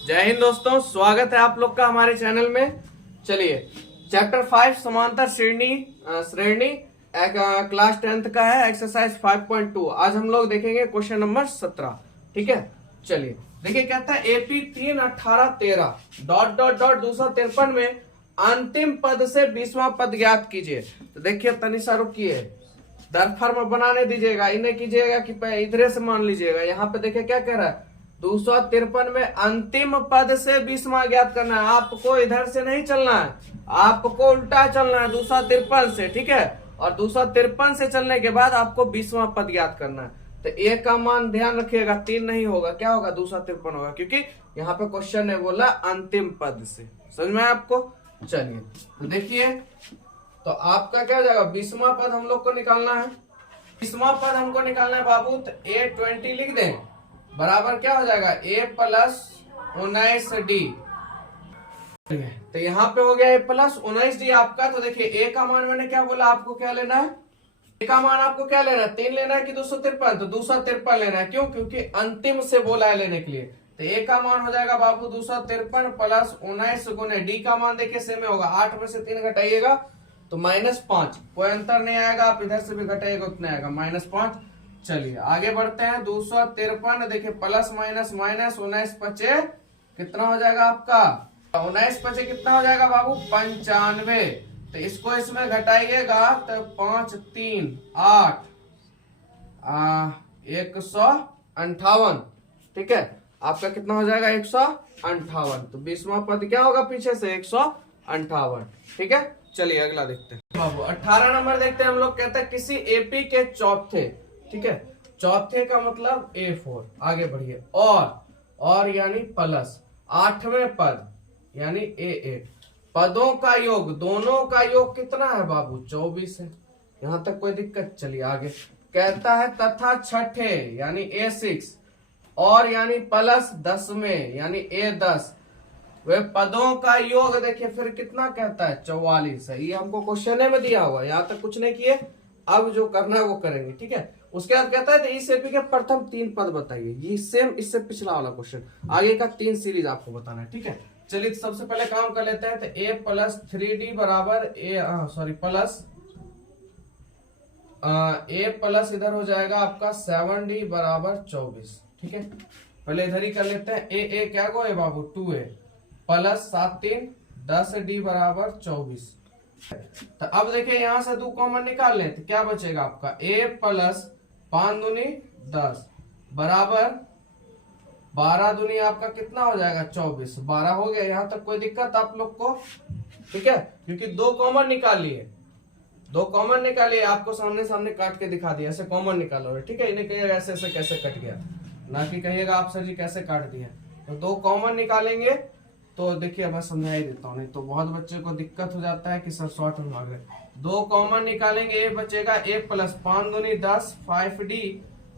जय हिंद दोस्तों, स्वागत है आप लोग का हमारे चैनल में। चलिए, चैप्टर 5 समांतर श्रेणी क्लास 10th का है, एक्सरसाइज 5.2। आज हम लोग देखेंगे क्वेश्चन नंबर 17। ठीक है, चलिए देखिए, कहता है एपी 3, 18, 13 डॉट डॉट डॉट 253 में अंतिम पद से 20वां पद ज्ञात कीजिए। तो देखिए तनिषा रुकिए, दरफर्म बनाने दीजिएगा, इन्हें कीजिएगा कि इधरे से मान लीजिएगा। यहाँ पे देखिए क्या कह रहा है, 253 में अंतिम पद से 20वां ज्ञात करना है। आपको इधर से नहीं चलना है, आपको उल्टा चलना है 253 से। ठीक है, और 253 से चलने के बाद आपको 20वां पद ज्ञात करना है। तो ए का मान ध्यान रखिएगा, 3 नहीं होगा, क्या होगा 253 होगा, क्योंकि यहाँ पे क्वेश्चन ने बोला अंतिम पद से। समझ में आया आपको? चलिए तो देखिए, तो आपका क्या हो जाएगा, 20वां पद हम लोग को निकालना है। 20वां पद हमको निकालना है बाबू, तो A20 लिख दें, बराबर क्या हो जाएगा A प्लस 19D। तो यहाँ पे हो गया A प्लस 19D आपका। तो देखिए A का मान मैंने क्या बोला, आपको क्या लेना है, A का मान आपको क्या लेना है, 3 लेना है कि 253? तो 253 लेना है। क्यों? क्योंकि अंतिम से बोला है लेने के लिए। तो A का मान हो जाएगा बाबू 253 प्लस 19 गुने D का मान देखिए सेम होगा, 8 में से 3 घटाइएगा तो -5, कोई अंतर नहीं आएगा। आप इधर से भी घटाइएगा उतना आएगा, -5। चलिए आगे बढ़ते हैं, 253 देखिए प्लस माइनस माइनस 19 पचे कितना हो जाएगा आपका, 19 पचे कितना हो जाएगा बाबू, 95। तो इसको इसमें घटाइएगा तो 5 3 8 158। ठीक है, आपका कितना हो जाएगा 158। तो 20वां पद क्या होगा पीछे से, 158। ठीक है, चलिए अगला देखते हैं बाबू, 18 नंबर देखते हैं हम लोग। कहते हैं किसी एपी के चौथे, ठीक है, चौथे का मतलब A4। आगे बढ़िए, और यानी प्लस 8वें पद यानी A8 पदों का योग, दोनों का योग कितना है बाबू, 24 है। यहां तक कोई दिक्कत? चलिए आगे कहता है तथा छठे यानी A6 और यानी प्लस 10वें यानी A10 वे पदों का योग देखिए फिर कितना कहता है, 44 है। ये हमको क्वेश्चन में दिया हुआ, यहाँ तक कुछ नहीं किए, अब जो करना है वो करेंगे। ठीक है, उसके बाद कहता है तो इस एपी के प्रथम 3 पद बताइए। ये सेम इससे पिछला वाला क्वेश्चन, आगे का 3 सीरीज आपको बताना है। ठीक है, चलिए सबसे पहले काम कर लेते हैं। तो A प्लस 3D बराबर प्लस A प्लस इधर हो जाएगा आपका 7D बराबर 24। ठीक है, पहले इधर ही कर लेते हैं। ए क्या को है बाबू, 2A प्लस 7 3 10D बराबर 24। तो अब देखिए यहां से 2 कॉमन निकाल लें तो क्या बचेगा आपका, A प्लस 5 दूनी 10 बराबर 12 दूनी आपका कितना हो जाएगा, 24। 12 हो गया, यहां तक कोई दिक्कत आप लोग को? ठीक है, क्योंकि 2 कॉमन निकाल लिए, 2 कॉमन निकालिए, आपको सामने सामने काट के दिखा दिया, ऐसे कॉमन निकालो। ठीक है, इन्हें कहिएगा ऐसे ऐसे कैसे कट गया, ना कि कहिएगा आप सर जी कैसे काट दिया। तो 2 कॉमन निकालेंगे तो देखिए मैं समझा ही देता हूँ, नहीं तो बहुत बच्चे को दिक्कत हो जाता है कि सर शॉर्ट में भाग रहे। 2 कॉमन निकालेंगे, ए बचेगा A प्लस 5 दूनी 10 5D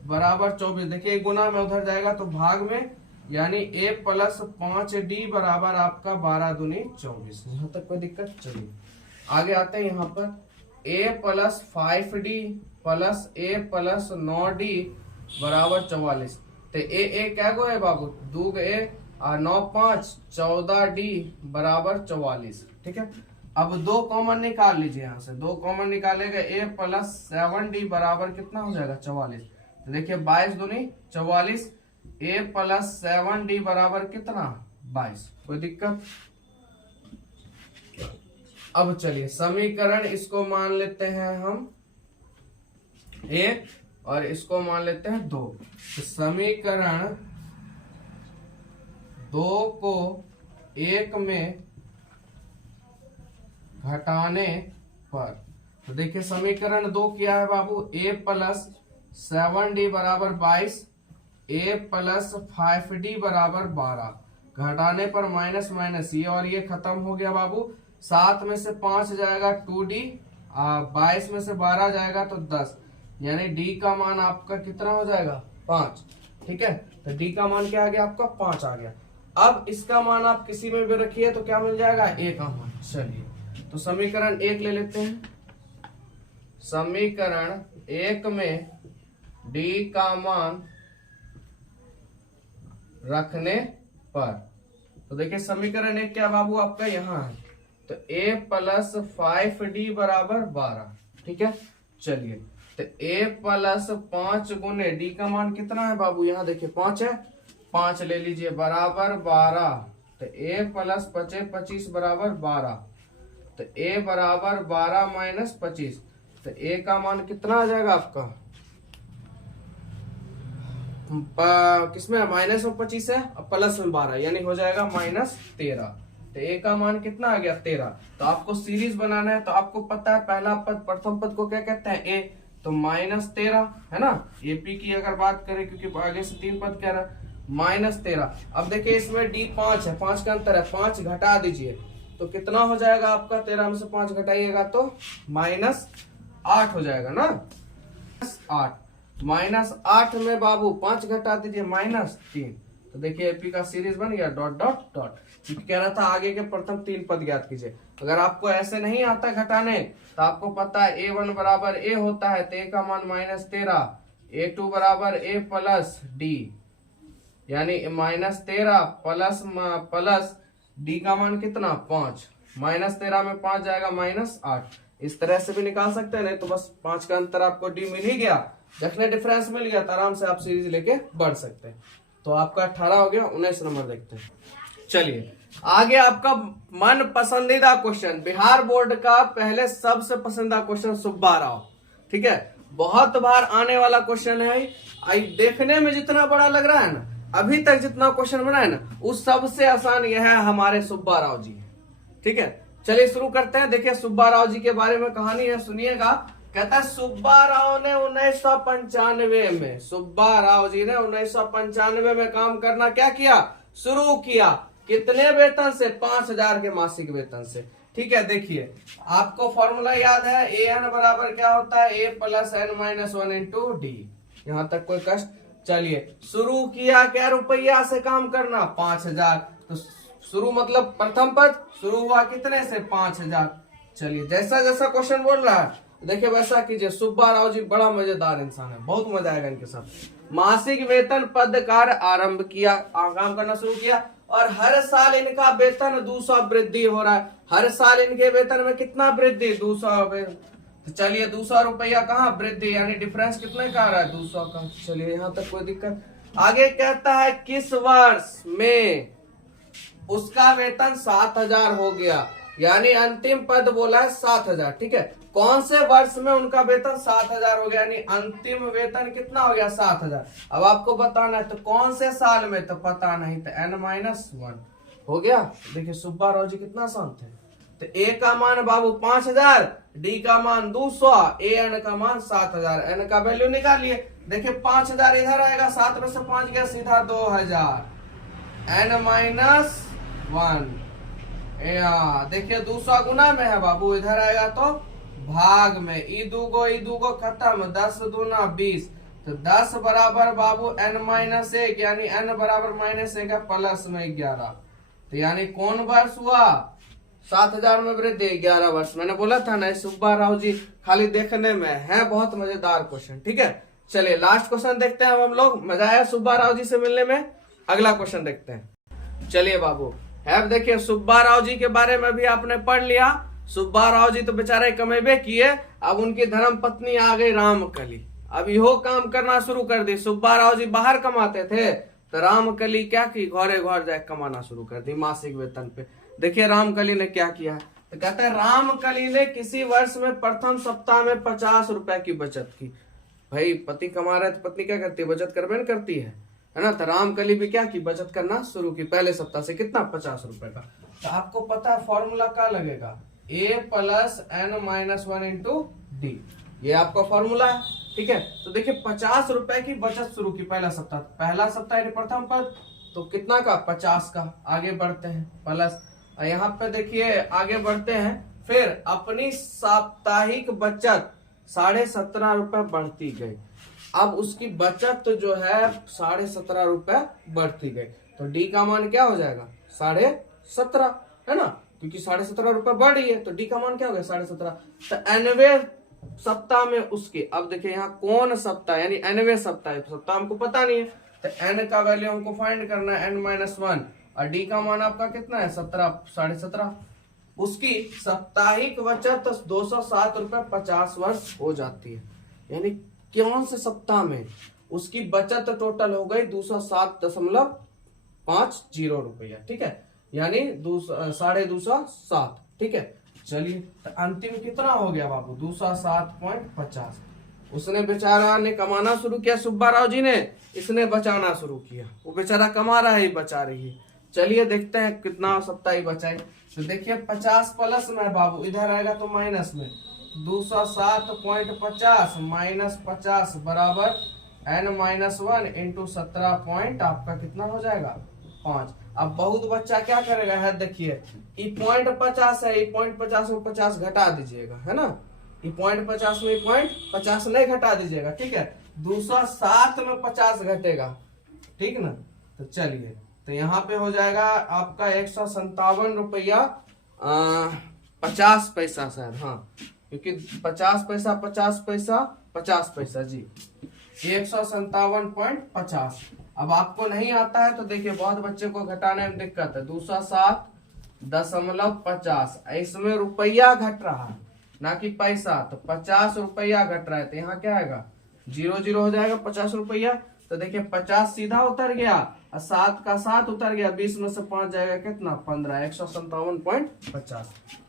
बराबर 24। देखिए गुना में उधर जाएगा तो भाग में, यानी A प्लस 5D बराबर आपका 12 दूनी 24। यहाँ तक कोई दिक्कत? चलिए आगे आते हैं। यहाँ पर A plus 5D plus A plus 9D बराबर 44। तो ए क्या गो है बाबू, 2 A 9 5 14D बराबर 44। ठीक है, अब 2 कॉमन निकाल लीजिए, यहाँ से 2 कॉमन निकालेगा, A प्लस 7D बराबर कितना हो जाएगा, 44। तो देखिए 22 दूनी 44, A प्लस 7D बराबर कितना, 22। कोई दिक्कत? अब चलिए समीकरण इसको मान लेते हैं हम A और इसको मान लेते हैं 2। तो समीकरण 2 को 1 में घटाने पर, तो देखिए समीकरण 2 क्या है बाबू, A प्लस 7D बराबर 22, A प्लस 5D बराबर 12, घटाने पर माइनस माइनस ये और ये खत्म हो गया बाबू। 7 में से 5 जाएगा 2D, 22 में से 12 जाएगा तो 10, यानी D का मान आपका कितना हो जाएगा, 5। ठीक है, तो D का मान क्या आ गया आपका, 5 आ गया। अब इसका मान आप किसी में भी रखिए तो क्या मिल जाएगा, A का मान। चलिए तो समीकरण 1 ले लेते हैं। समीकरण 1 में D का मान रखने पर, तो देखिए समीकरण एक क्या बाबू आपका यहाँ है, तो a प्लस 5d बराबर 12। ठीक है, चलिए तो a प्लस 5 गुने d का मान कितना है बाबू, यहाँ देखिए 5 है, 5 ले लीजिए बराबर 12। तो a प्लस 25 बराबर 12, तो a बराबर 12 माइनस 25, तो a का मान कितना आ जाएगा आपका, किसमें माइनस में 25 है और प्लस में 12, यानी हो जाएगा -13। तो a का मान कितना आ गया 13। तो आपको सीरीज बनाना है, तो आपको पता है पहला पद प्रथम पद को क्या कहते हैं a, तो -13 है ना। AP की अगर बात करें, क्योंकि आगे से 3 पद कह रहा है, -13। अब देखिए इसमें d 5 है, 5 का अंतर है, 5 घटा दीजिए तो कितना हो जाएगा आपका, 13 में से 5 घटाइएगा तो -8 हो जाएगा ना, -8। -8 में बाबू 5 घटा दीजिए -3, तो देखिए एपी का सीरीज बन गया डॉट डॉट डॉट, क्योंकि कह रहा था आगे के प्रथम 3 पद ज्ञात कीजिए। अगर आपको ऐसे नहीं आता घटाने, तो आपको पता है a1 बराबर a होता है, तो a का मान -13, a2 बराबर a प्लस d, यानी -13 प्लस d का मान कितना 5, -13 में 5 जाएगा -8। इस तरह से भी निकाल सकते हैं, नहीं तो बस 5 का अंतर आपको d मिल ही गया, देखने डिफरेंस मिल गया, तो आराम से आप सीरीज लेके बढ़ सकते हैं। तो आपका 18 हो गया। 19 नंबर देखते हैं। चलिए आगे आपका मन पसंदीदा क्वेश्चन, बिहार बोर्ड का पहले सबसे पसंदीदा क्वेश्चन सुब्बा राव। ठीक है, बहुत बार आने वाला क्वेश्चन है, देखने में जितना बड़ा लग रहा है ना, अभी तक जितना क्वेश्चन बना है ना, उस सबसे आसान यह है हमारे सुब्बा राव जी। ठीक है, चलिए शुरू करते हैं। देखिए सुब्बा राव जी के बारे में कहानी है, सुनिएगा। कहता है सुब्बा राव ने 1995 में, सुब्बा राव जी ने 1995 में काम करना क्या किया, शुरू किया। कितने वेतन से, 5000 के मासिक वेतन से। ठीक है, देखिए आपको फॉर्मूला याद है, ए एन बराबर क्या होता है, A plus N minus 1 into D. यहां तक कोई कष्ट। चलिए शुरू किया क्या रुपया से काम करना, 5000। तो शुरू मतलब प्रथम पद शुरू हुआ कितने से, 5000। चलिए जैसा जैसा क्वेश्चन बोल रहा है देखिए वैसा कीजिए। सुब्बा राव जी बड़ा मजेदार इंसान है, बहुत मजा आएगा इनके साथ। मासिक वेतन पद कार्य आरंभ किया, काम करना शुरू किया, और हर साल इनका वेतन 200 वृद्धि हो रहा है। हर साल इनके वेतन में कितना वृद्धि, 200। तो चलिए 200 रुपया कहाँ वृद्धि, यानी डिफरेंस कितने का आ रहा है, 200 का। चलिए यहाँ तक कोई दिक्कत। आगे कहता है किस वर्ष में उसका वेतन 7000 हो गया, यानी अंतिम पद बोला है 7000। ठीक है, कौन से वर्ष में उनका वेतन 7000 हो गया, यानी अंतिम वेतन कितना हो गया, 7000। अब आपको बताना है तो कौन से साल में, तो पता नहीं, तो n-1 हो गया। देखिए सुब्बा राव जी कितना आसान थे। तो a का मान बाबू 5000, d का मान 200, an का मान 7000, n का वैल्यू निकालिए। देखिए 5000 इधर आएगा, 7 में से 5 गया सीधा 2000, n-1। देखिए 200 गुना में है बाबू, इधर आएगा तो भाग में, ई दूगो खत्म, 10 दूना 20, तो 10 बराबर बाबू n-1, यानी n बराबर -1 है, प्लस में 11। तो यानी कौन वर्ष हुआ, 7000 में वृद्धि, 11 वर्ष। मैंने बोला था ना सुब्बा राव जी खाली देखने में है बहुत मजेदार क्वेश्चन। ठीक है, चलिए लास्ट क्वेश्चन देखते हैं हम लोग। मजा आया सुब्बा राव जी से मिलने में। अगला क्वेश्चन देखते हैं। चलिए बाबू है, देखिए सुब्बा राव जी के बारे में भी आपने पढ़ लिया। सुब्बा राव जी तो बेचारे कमेबे किए, अब उनकी धर्म पत्नी आ गई रामकली, अब यो काम करना शुरू कर दी। सुब्बा राव जी बाहर कमाते थे, तो रामकली क्या की, घरे घर जाकर कमाना शुरू कर दी मासिक वेतन पे। देखिए रामकली ने क्या किया, तो कहता है रामकली ने किसी वर्ष में प्रथम सप्ताह में 50 रुपए की बचत की। भाई पति कमा रहे तो पत्नी क्या करती है, बचत करबे न करती है ना। तो रामकली भी क्या की, बचत करना शुरू की पहले सप्ताह से, कितना 50 रुपए का। तो आपको पता है फॉर्मूला क्या लगेगा, a plus n-1 into D, ये आपका फॉर्मूला है। ठीक है, तो देखिए 50 रुपए की बचत शुरू की पहला सप्ताह, पहला सप्ताह यानी प्रथम पद, तो कितना का, 50 का। आगे बढ़ते हैं प्लस, यहाँ पे देखिए आगे बढ़ते हैं, फिर अपनी साप्ताहिक बचत 17.5 रुपए बढ़ती गई। अब उसकी बचत तो जो है 17.5 रुपए बढ़ती गई, तो डी का मान क्या हो जाएगा, 17.5 है ना, क्योंकि 17.5 रुपए बढ़ रही है, तो डी का मान क्या हो गया, 17.5। तो nवे सप्ताह में उसके, अब देखिए यहाँ कौन सप्ताह, यानी nवे सप्ताह, सप्ताह हमको पता नहीं है, तो n का वैल्यू हमको फाइंड करना है, n-1। और डी का मान आपका कितना है 17, 17.5। उसकी साप्ताहिक बचत 207.50 हो जाती है। यानी कौन से सप्ताह में उसकी बचत टोटल हो गई 207.50 रुपया। ठीक है, यानी 207.5। ठीक है, चलिए तो अंतिम कितना हो गया बाबू 207.50। उसने बेचारा ने कमाना शुरू किया, सुब्बा राव जी ने, इसने बचाना शुरू किया। वो बेचारा कमा रहा है, बचा रही है। चलिए देखते हैं कितना सप्ताह बचाए। तो देखिए 50 प्लस में बाबू, इधर आएगा तो माइनस में 207.50 माइनस 50 बराबर n-1 इंटू 17 पॉइंट आपका कितना हो जाएगा 5। अब बहुत बच्चा क्या करेगा है, देखिए ये पॉइंट 50 है, ये पॉइंट 50 में 50 घटा दीजिएगा, है ना। ये पॉइंट 50 में पॉइंट 50 नहीं घटा दीजिएगा। ठीक है, 207 में 50 घटेगा। ठीक ना, तो चलिए तो यहाँ पे हो जाएगा आपका 157 रुपया 50 पैसा शायद, हाँ, क्योंकि 50 पैसा 50 पैसा 50 पैसा जी, 157.50। अब आपको नहीं आता है तो देखिए बहुत बच्चे को घटाने में दिक्कत है। 207.50 इसमें रुपया घट रहा है ना कि पैसा, तो 50 रुपया घट रहा है, तो यहाँ क्या आएगा 0 हो जाएगा 50 रुपया। तो देखिए 50 सीधा उतर गया और 7 का 7 उतर गया, 20 में से 5 जाएगा कितना 15, 157.50।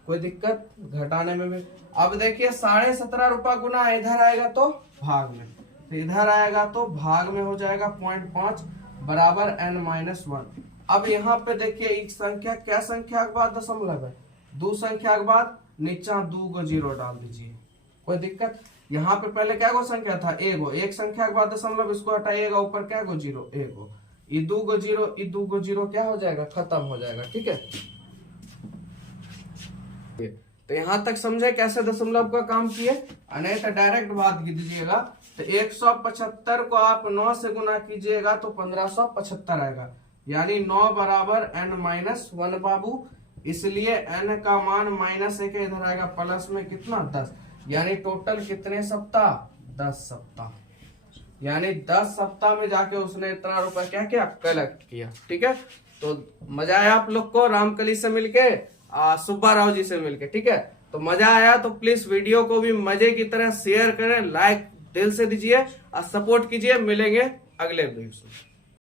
कोई दिक्कत घटाने में भी। अब देखिए 17.5 रुपया गुना इधर आएगा तो भाग में, तो इधर आएगा तो भाग में हो जाएगा 0.5 बराबर n-1। अब यहाँ पे देखिए एक संख्या, क्या संख्या के बाद दशमलव है, 2 संख्या के बाद नीचा 2 को 0 डाल दीजिए। कोई दिक्कत। यहाँ पे पहले क्या गो संख्या था, एगो, एक संख्या के बाद दशमलव, इसको हटाइएगा, ऊपर क्या गो 0 एगो, ये 2 को 0, ये 2 को 0 क्या हो जाएगा खत्म हो जाएगा। ठीक है, तो यहाँ तक समझे कैसे दशमलव का काम किए, नहीं तो डायरेक्ट बात कीजिएगा। तो 175 को आप 9 से गुना कीजिएगा तो 1575 आएगा, यानी 9 बराबर n-1 बाबू। इसलिए n का मान -1 इधर आएगा, प्लस में कितना 10, यानी टोटल कितने सप्ताह 10 सप्ताह, यानी 10 सप्ताह में जाके उसने इतना रुपया क्या किया कलेक्ट किया। ठीक है, तो मजा आया आप लोग को रामकली से मिलके, सुब्बा राव जी से मिलके। ठीक है, तो मजा आया तो प्लीज वीडियो को भी मजे की तरह शेयर करें, लाइक दिल से दीजिए और सपोर्ट कीजिए। मिलेंगे अगले वीडियो से।